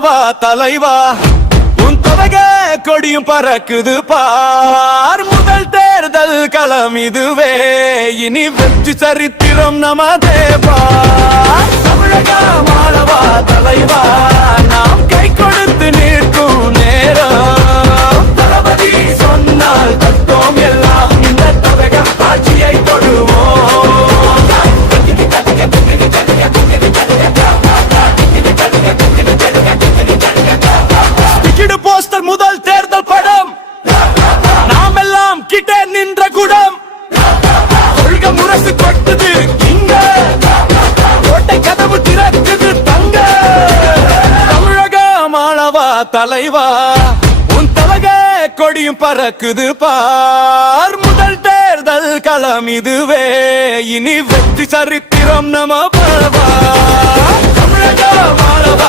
மாளவா தலைவா உன் தொலைக கொடியும் பறக்குது பார் முதல் தேர்தல் களம் இதுவே இனி வெற்றி சரித்திரம் நமதே பார் தமிழக மாளவா தலைவா நாம் கை கொடுத்து நிற்கும் நேரம் தளபதி சொன்னால் தத்தோம் எல்லாம் இந்த தொலைக ஆட்சியை தொடுவோம் போஸ்டர் முதல் தேர்தல் படம் நாம் எல்லாம் கிட்டே நின்ற குடம் கொள்கை முரசு கொட்டுது இங்க கோட்டை கதவு திறக்குது தங்க தமிழக மாளவா தலைவா உன் தலக கொடியும் பறக்குது பார் முதல் தேர்தல் களம் இதுவே இனி வெற்றி சரித்திரம் நம பலவா தமிழக மாளவா